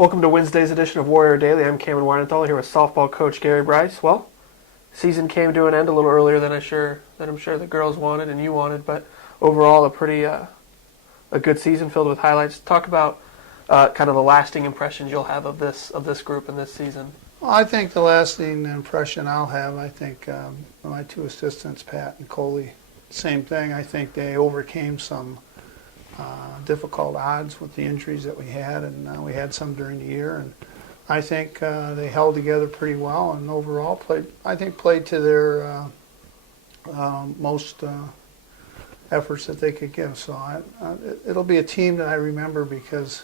Welcome to Wednesday's edition of Warrior Daily. I'm Cameron Weinenthal here with softball coach Gary Bryce. Well, season came to an end a little earlier than I'm sure the girls wanted and you wanted, but overall a pretty a good season filled with highlights. Talk about kind of the lasting impressions you'll have of this group in this season. Well, I think the lasting impression I'll have, my two assistants, Pat and Coley, same thing. I think they overcame some difficult odds with the injuries that we had, and we had some during the year. And I think they held together pretty well, and overall played to their most efforts that they could give. So it'll be a team that I remember because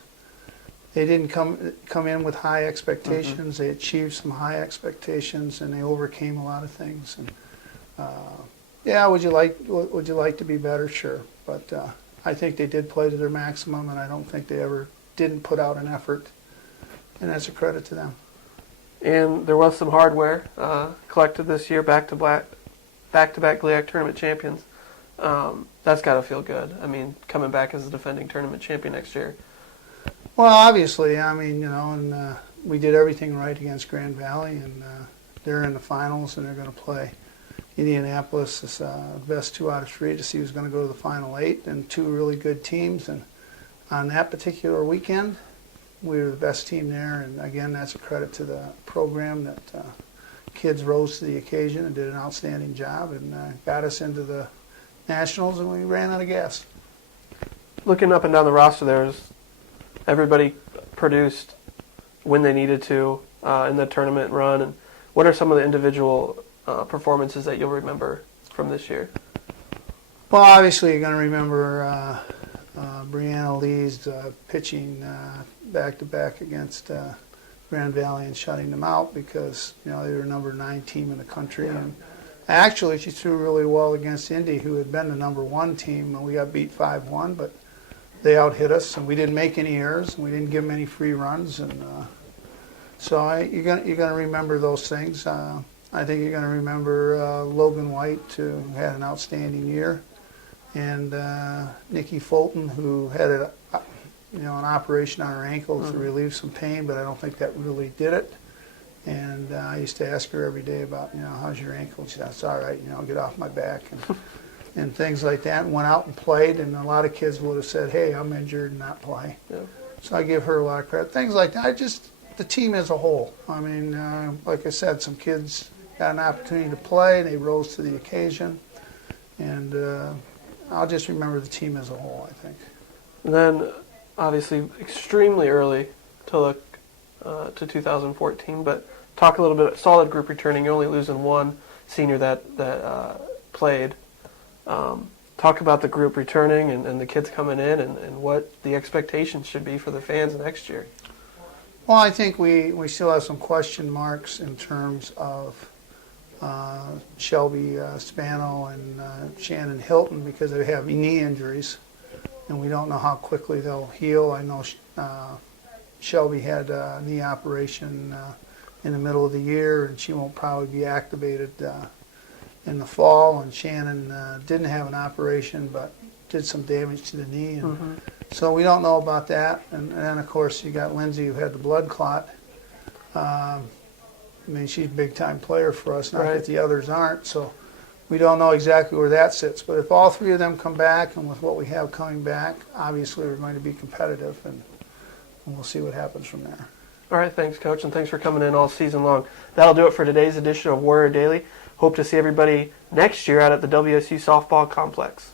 they didn't come in with high expectations. They achieved some high expectations, and they overcame a lot of things. And would you like to be better? Sure, but I think they did play to their maximum, and I don't think they ever didn't put out an effort, and that's a credit to them. And there was some hardware collected this year, back-to-back GLIAC Tournament champions. That's got to feel good. I mean, coming back as a defending tournament champion next year. Well, obviously, we did everything right against Grand Valley, and they're in the finals, and they're going to play Indianapolis is best 2 out of 3 to see who's going to go to the final 8, and two really good teams. And on that particular weekend, we were the best team there. And again, that's a credit to the program that kids rose to the occasion and did an outstanding job and got us into the nationals, and we ran out of gas. Looking up and down the roster, everybody produced when they needed to in the tournament run. And what are some of the individual performances that you'll remember from this year? Well, obviously you're going to remember Brianna Lee's pitching back-to-back against Grand Valley and shutting them out because they were number 9 team in the country. Yeah. And actually she threw really well against Indy, who had been the number 1 team, and we got beat 5-1, but they out-hit us, and we didn't make any errors, and we didn't give them any free runs. And so you're going to remember those things. I think you're going to remember Logan White, who had an outstanding year, and Nikki Fulton, who had an operation on her ankle to relieve some pain, but I don't think that really did it. And I used to ask her every day about, how's your ankle? And she said, it's all right, get off my back, and things like that. And went out and played, and a lot of kids would have said, hey, I'm injured, and not play. Yeah. So I give her a lot of credit. Things like that. The team as a whole. I mean, like I said, some kids got an opportunity to play, and they rose to the occasion. And I'll just remember the team as a whole, I think. And then, obviously, extremely early to look to 2014, but talk a little bit, solid group returning. You're only losing one senior that played. Talk about the group returning and the kids coming in and what the expectations should be for the fans next year. Well, I think we still have some question marks in terms of Shelby Spano and Shannon Hilton because they have knee injuries, and we don't know how quickly they'll heal. I know Shelby had a knee operation in the middle of the year, and she won't probably be activated in the fall. And Shannon didn't have an operation but did some damage to the knee. And so we don't know about that. And then, of course, you got Lindsay, who had the blood clot. She's a big-time player for us, not that the others aren't, so we don't know exactly where that sits. But if all 3 of them come back, and with what we have coming back, obviously we're going to be competitive, and we'll see what happens from there. All right, thanks, Coach, and thanks for coming in all season long. That'll do it for today's edition of Warrior Daily. Hope to see everybody next year out at the WSU Softball Complex.